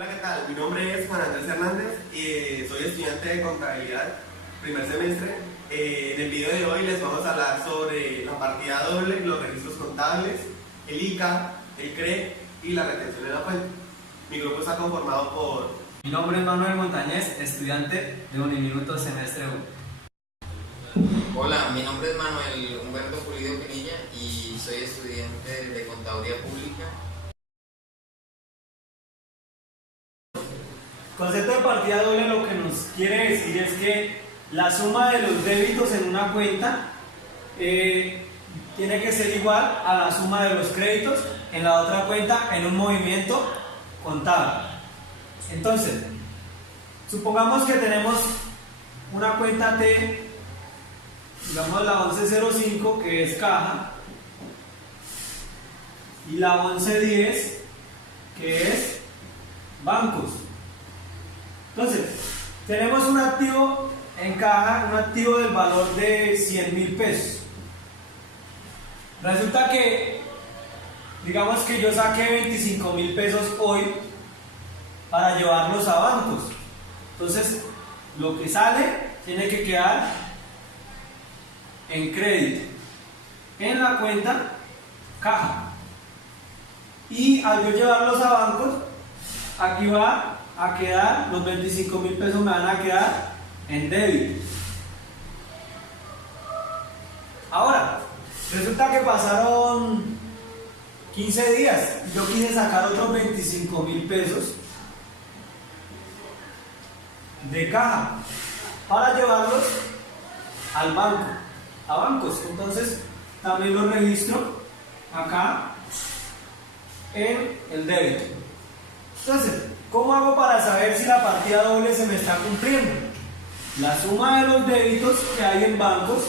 Hola, ¿qué tal? Mi nombre es Juan Andrés Hernández y soy estudiante de contabilidad, primer semestre. En el video de hoy les vamos a hablar sobre la partida doble, los registros contables, el ICA, el CRE y la retención de la fuente. Mi grupo está conformado por... Mi nombre es Manuel Montañez, estudiante de Uniminuto semestre 1. Hola, mi nombre es Manuel Humberto Pulido Pinilla y soy estudiante de Contaduría Pública. El concepto de partida doble lo que nos quiere decir es que la suma de los débitos en una cuenta tiene que ser igual a la suma de los créditos en la otra cuenta en un movimiento contable. Entonces, supongamos que tenemos una cuenta T, digamos la 1105 que es caja y la 1110 que es bancos. Entonces, tenemos un activo en caja, un activo del valor de 100.000 pesos. Resulta que, digamos que yo saqué 25.000 pesos hoy para llevarlos a bancos. Entonces, lo que sale tiene que quedar en crédito, en la cuenta caja. Y al yo llevarlos a bancos, aquí va a quedar, los 25.000 pesos me van a quedar en débito. Ahora, resulta que pasaron 15 días y yo quise sacar otros 25.000 pesos de caja para llevarlos al banco, a bancos. Entonces, también los registro acá en el débito. Entonces, ¿cómo hago para saber si la partida doble se me está cumpliendo? La suma de los débitos que hay en bancos,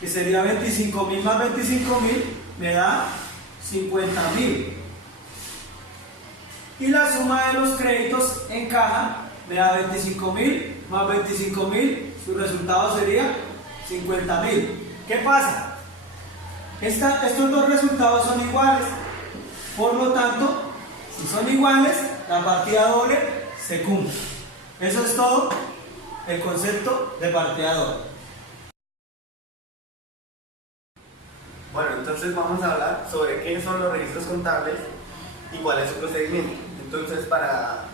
que sería 25.000 más 25.000, me da 50.000. Y la suma de los créditos en caja me da 25.000 más 25.000, su resultado sería 50.000. ¿Qué pasa? Estos dos resultados son iguales, por lo tanto, si son iguales, la partida doble se cumple. Eso es todo el concepto de partida doble. Bueno, entonces vamos a hablar sobre qué son los registros contables y cuál es su procedimiento. Entonces, para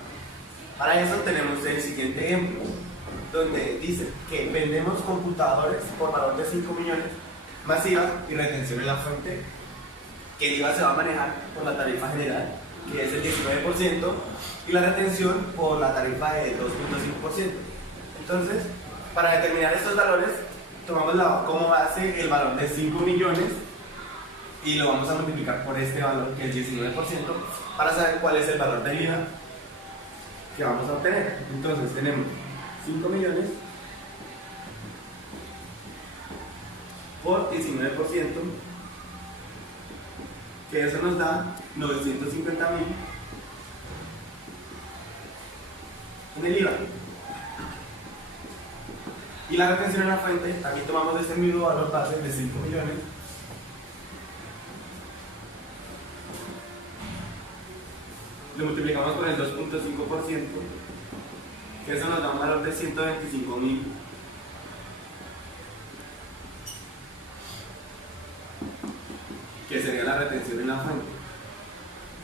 eso tenemos el siguiente ejemplo, donde dice que vendemos computadores por valor de 5 millones más IVA y retención en la fuente, que el IVA se va a manejar por la tarifa general, que es el 19%, y la retención por la tarifa de 2.5%. Entonces, para determinar estos valores, tomamos como base el valor de 5 millones y lo vamos a multiplicar por este valor, que es el 19%, para saber cuál es el valor del IVA que vamos a obtener. Entonces, tenemos 5 millones por 19%, que eso nos da 950.000 en el IVA. Y la retención en la fuente, aquí tomamos este mismo valor base de 5 millones lo multiplicamos por el 2.5%, que eso nos da un valor de 125.000, que sería la retención en la fuente.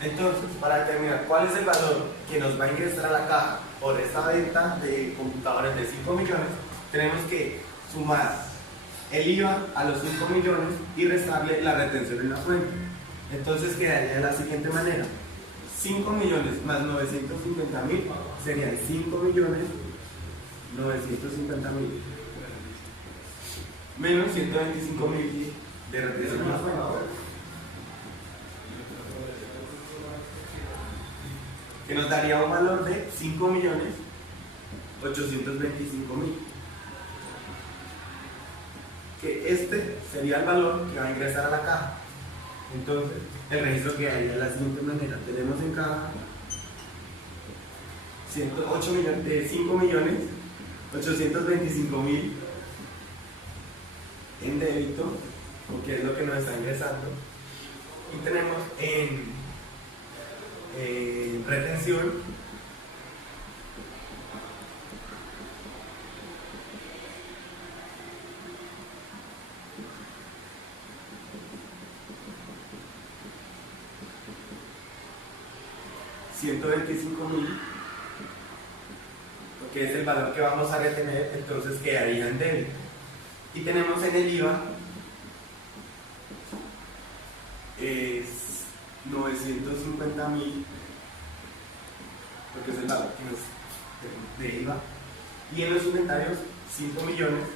Entonces, para determinar cuál es el valor que nos va a ingresar a la caja por esta venta de computadores de 5 millones, tenemos que sumar el IVA a los 5 millones y restarle la retención en la fuente. Entonces quedaría de la siguiente manera: 5 millones más 950.000 serían 5 millones 950.000 menos 125.000 de retención en la fuente, que nos daría un valor de 5.825.000, que este sería el valor que va a ingresar a la caja. Entonces, el registro quedaría de la siguiente manera: tenemos en caja 5.825.000 en débito, porque es lo que nos está ingresando, y tenemos en retención 125.000, porque es el valor que vamos a retener, entonces quedaría en débito. Y tenemos en el IVA es 950.000, porque es el valor que nos de IVA. Y en los inventarios 5 millones.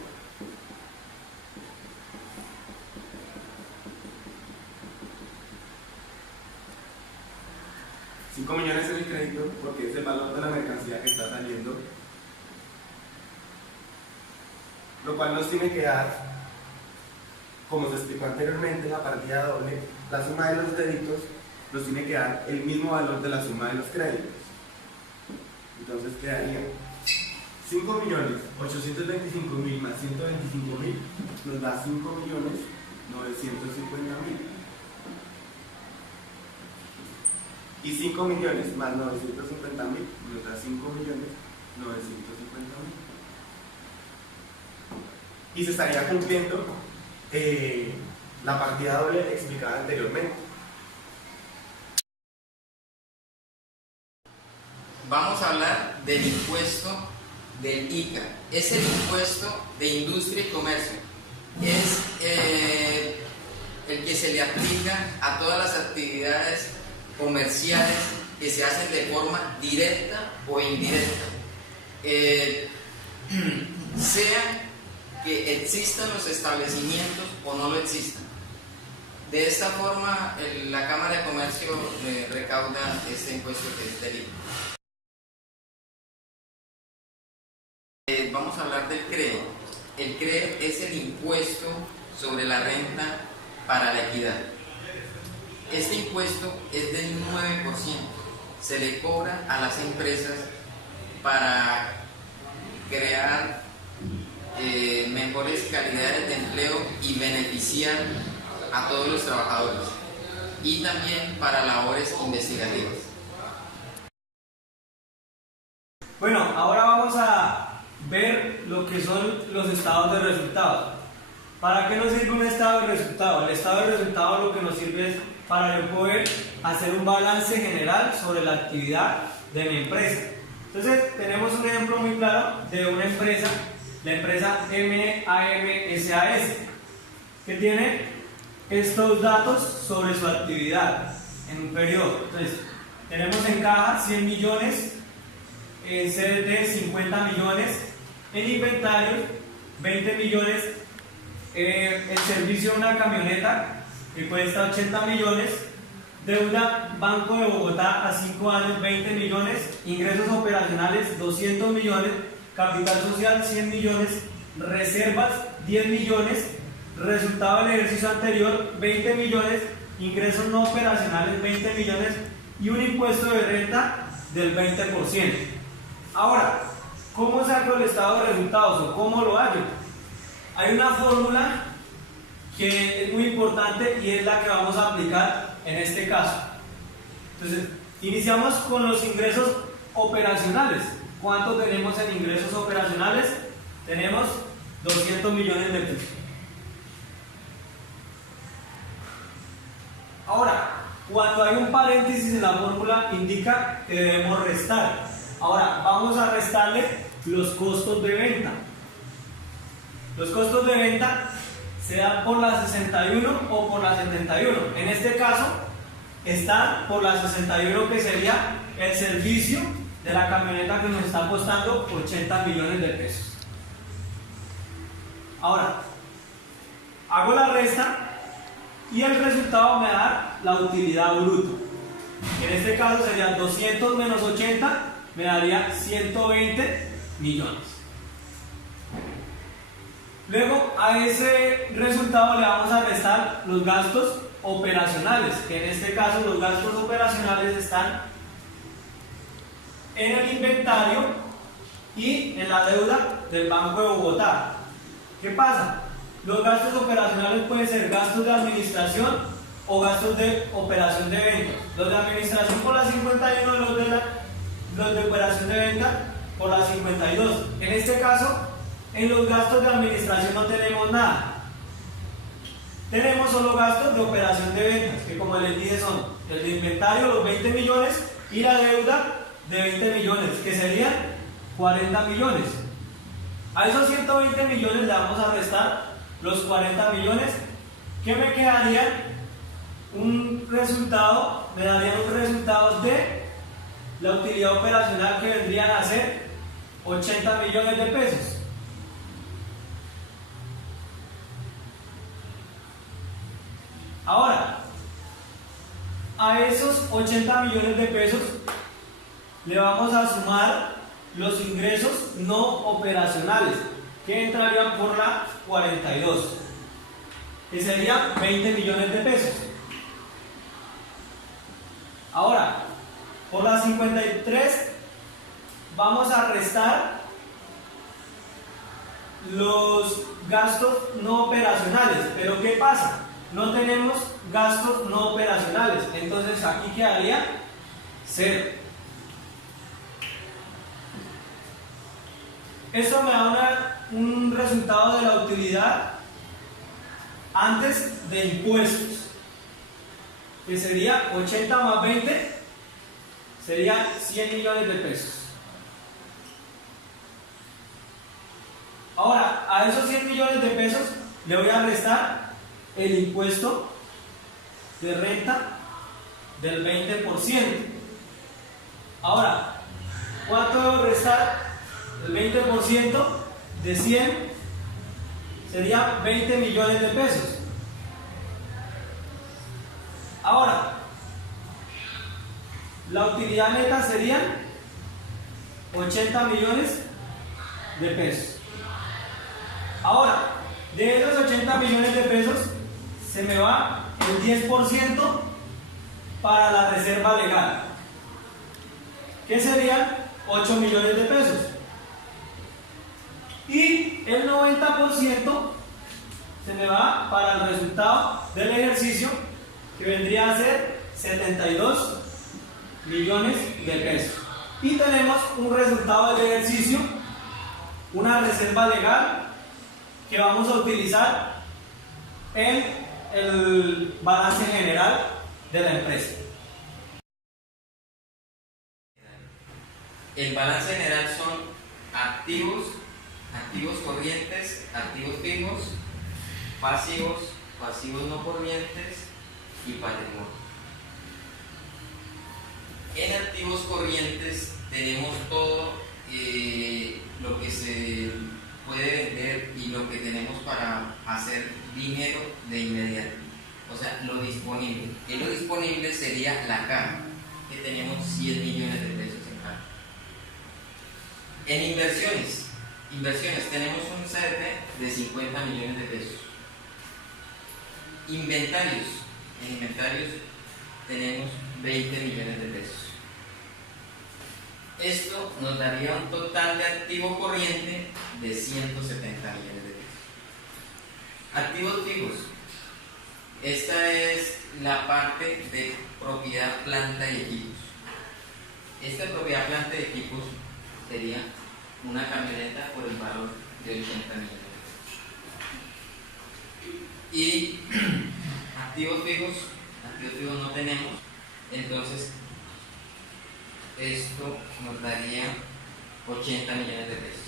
$5 millones en el crédito, porque es el valor de la mercancía que está saliendo, lo cual nos tiene que dar, como se explicó anteriormente, la partida doble, la suma de los débitos nos tiene que dar el mismo valor de la suma de los créditos. Entonces quedaría 5.825.000 más 125.000 nos da 5.950.000. Y 5 millones más 950.000 nos da 5.950.000. Y se estaría cumpliendo la partida doble explicada anteriormente. Vamos a hablar del impuesto del ICA. Es el impuesto de industria y comercio. Es el que se le aplica a todas las actividades comerciales que se hacen de forma directa o indirecta, sea que existan los establecimientos o no lo existan. De esta forma la Cámara de Comercio recauda este impuesto que es del ICA. Vamos a hablar del CREE. El CREE es el impuesto sobre la renta para la equidad. Este impuesto es del 9%, se le cobra a las empresas para crear mejores calidades de empleo y beneficiar a todos los trabajadores, y también para labores investigativas. Bueno, ahora vamos a ver lo que son los estados de resultados. ¿Para qué nos sirve un estado de resultado? El estado de resultado lo que nos sirve es para yo poder hacer un balance general sobre la actividad de mi empresa. Entonces tenemos un ejemplo muy claro de una empresa, la empresa MAMSAS, que tiene estos datos sobre su actividad en un periodo. Entonces tenemos en caja 100 millones, en CDT 50 millones, en inventario 20 millones, el servicio de una camioneta que cuesta 80 millones, deuda Banco de Bogotá a 5 años 20 millones, ingresos operacionales 200 millones, capital social 100 millones, reservas 10 millones, resultado del ejercicio anterior 20 millones, ingresos no operacionales 20 millones y un impuesto de renta del 20%. Ahora, ¿cómo saco el estado de resultados o cómo lo hallo? Hay una fórmula que es muy importante y es la que vamos a aplicar en este caso. Entonces, iniciamos con los ingresos operacionales. ¿Cuánto tenemos en ingresos operacionales? Tenemos 200 millones de pesos. Ahora, cuando hay un paréntesis en la fórmula, indica que debemos restar. Ahora, vamos a restarle los costos de venta. Los costos de venta se dan por la 61 o por la 71. En este caso, están por la 61, que sería el servicio de la camioneta que nos está costando 80 millones de pesos. Ahora, hago la resta y el resultado me da la utilidad bruta. En este caso sería 200 menos 80, me daría 120 millones. Luego a ese resultado le vamos a restar los gastos operacionales, que en este caso los gastos operacionales están en el inventario y en la deuda del Banco de Bogotá. ¿Qué pasa? Los gastos operacionales pueden ser gastos de administración o gastos de operación de venta. Los de administración por la 51, los de operación de venta por la 52. En este caso, en los gastos de administración no tenemos nada. Tenemos solo gastos de operación de ventas, que como les dije son el de inventario, los 20 millones, y la deuda de 20 millones, que serían 40 millones. A esos 120 millones le vamos a restar los 40 millones, que me quedarían un resultado, me darían un resultado de la utilidad operacional, que vendrían a ser 80 millones de pesos. Ahora, a esos 80 millones de pesos le vamos a sumar los ingresos no operacionales, que entrarían por la 42, que serían 20 millones de pesos. Ahora, por la 53 vamos a restar los gastos no operacionales. Pero ¿qué pasa? No tenemos gastos no operacionales, entonces aquí quedaría 0. Esto me da un resultado de la utilidad antes de impuestos, que sería 80 más 20, serían 100 millones de pesos. Ahora, a esos 100 millones de pesos le voy a restar el impuesto de renta del 20%. Ahora, ¿cuánto debo restar? El 20% de 100 serían 20 millones de pesos. Ahora, la utilidad neta serían 80 millones de pesos. Ahora, de esos 80 millones de pesos se me va el 10% para la reserva legal, que serían 8 millones de pesos. Y el 90% se me va para el resultado del ejercicio, que vendría a ser 72 millones de pesos. Y tenemos un resultado del ejercicio, una reserva legal que vamos a utilizar en el balance general de la empresa. El balance general son activos, activos corrientes, activos fijos, pasivos, pasivos no corrientes y patrimonio. En activos corrientes tenemos todo lo que se puede vender y lo que tenemos para hacer dinero de inmediato, o sea, lo disponible. Y lo disponible sería la caja, que tenemos 100 millones de pesos en caja. En inversiones tenemos un CDT de 50 millones de pesos. Inventarios, en inventarios tenemos 20 millones de pesos. Esto nos daría un total de activo corriente de 170 millones de pesos. Activos fijos. Esta es la parte de propiedad, planta y equipos. Esta propiedad, planta y equipos sería una camioneta por el valor de 80 millones de pesos. Y activos fijos no tenemos, entonces esto nos daría 80 millones de pesos.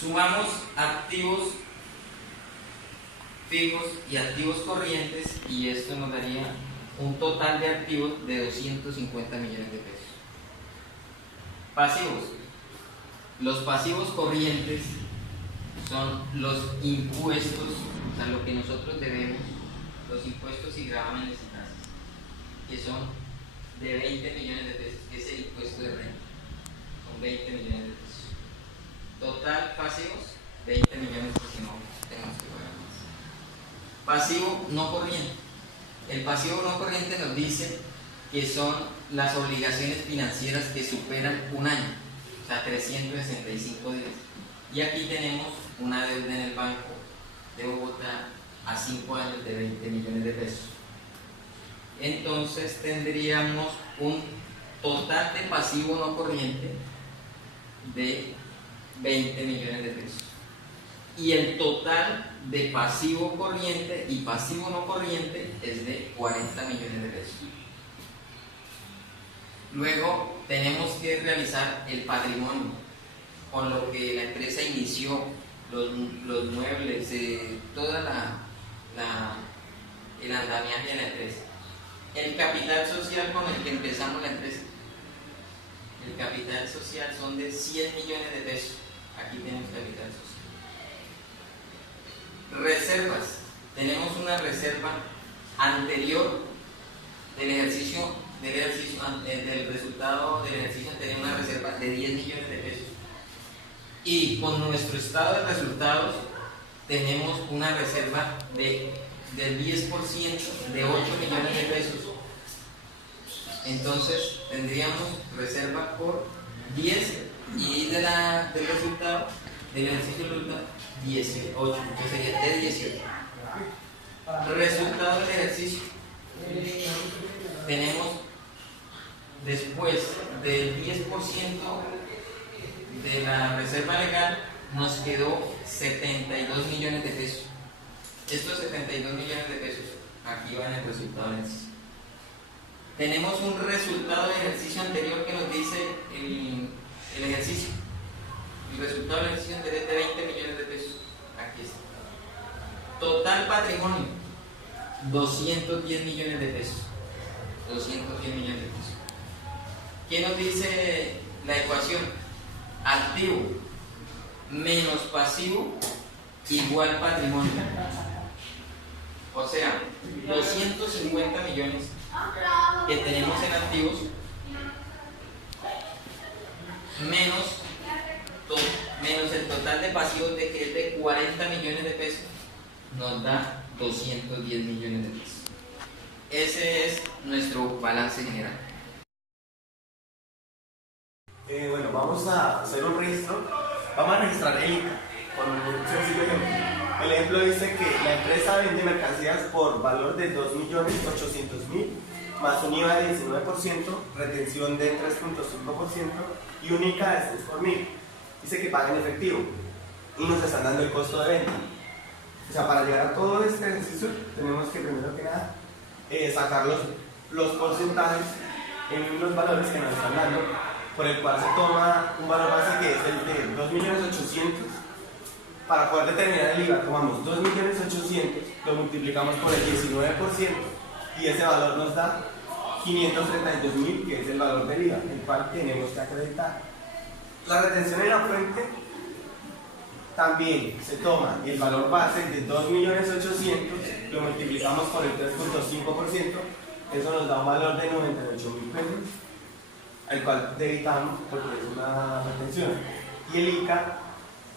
Sumamos activos fijos y activos corrientes y esto nos daría un total de activos de 250 millones de pesos. Pasivos. Los pasivos corrientes son los impuestos, o sea, lo que nosotros debemos, los impuestos y gravámenes y tasas, que son de 20 millones de pesos, que es el impuesto de renta, son 20 millones de pesos. Total pasivos, 20 millones, porque no tenemos que pagar más. Pasivo no corriente. El pasivo no corriente nos dice que son las obligaciones financieras que superan un año, o sea, 365 días. Y aquí tenemos una deuda en el Banco de Bogotá a 5 años de 20 millones de pesos. Entonces tendríamos un total de pasivo no corriente de 20 millones de pesos. Y el total de pasivo corriente y pasivo no corriente es de 40 millones de pesos. Luego tenemos que realizar el patrimonio, con lo que la empresa inició, los muebles, toda el andamiaje de la empresa. El capital social con el que empezamos la empresa. El capital social son de 100 millones de pesos. Aquí tenemos capital social. Reservas. Tenemos una reserva anterior del resultado del ejercicio anterior, una reserva de 10 millones de pesos. Y con nuestro estado de resultados tenemos una reserva del 10% de 8 millones de pesos. Entonces tendríamos reserva por 10 y del resultado del ejercicio resultado 18, que sería de 18. Resultado del ejercicio tenemos después del 10% de la reserva legal, nos quedó 72 millones de pesos. Estos 72 millones de pesos aquí van el resultado del ejercicio. Tenemos un resultado del ejercicio anterior que nos dice el ejercicio. El resultado del ejercicio anterior es de 20 millones de pesos. Aquí está. Total patrimonio, 210 millones de pesos. 210 millones de pesos. ¿Qué nos dice la ecuación? Activo menos pasivo igual patrimonio. O sea, 250 millones que tenemos en activos menos el total de pasivos que es de 40 millones de pesos, nos da 210 millones de pesos. Ese es nuestro balance general. Bueno, vamos a hacer un registro. Vamos a registrar el ICA con un sencillo ejemplo. El ejemplo dice que la empresa vende mercancías por valor de 2.800.000 más un IVA de 19%, retención de 3.5% y un ICA de 6 por mil. Dice que paga en efectivo y nos están dando el costo de venta. O sea, para llegar a todo este ejercicio tenemos que primero que nada sacar los porcentajes en los valores que nos están dando, por el cual se toma un valor base que es el de 2.800.000. Para poder determinar el IVA tomamos 2.800.000, lo multiplicamos por el 19% y ese valor nos da 532.000, que es el valor del IVA, el cual tenemos que acreditar. La retención en la fuente también se toma el valor base de 2.800.000, lo multiplicamos por el 3.5%, eso nos da un valor de 98.000 pesos, al cual debitamos porque es una retención. Y el ICA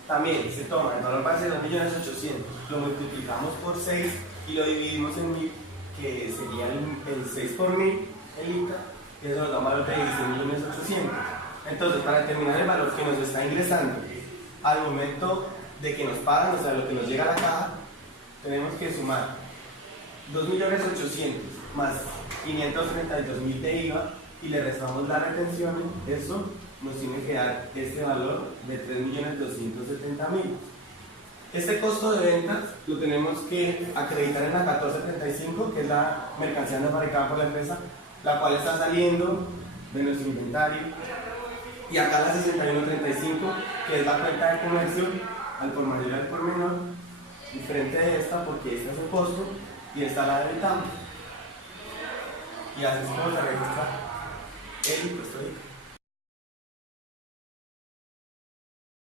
también se toma el valor base de 2.800.000, lo multiplicamos por 6 y lo dividimos en 1000, que sería el 6 por 1000, el ICA, y eso nos da un valor de 16.800.000. Entonces, para determinar el valor que nos está ingresando al momento de que nos pagan, o sea, lo que nos llega a la caja, tenemos que sumar 2.800.000 más 532.000 de IVA y le restamos las retenciones. Eso nos tiene que dar este valor de 3.270.000. Este costo de ventas lo tenemos que acreditar en la 1435, que es la mercancía no fabricada por la empresa, la cual está saliendo de nuestro inventario. Y acá la 6135, que es la cuenta de comercio al por mayor y al por menor, diferente de esta porque esta es un costo y esta la debitamos. Y así es como se registra el impuesto de ICA.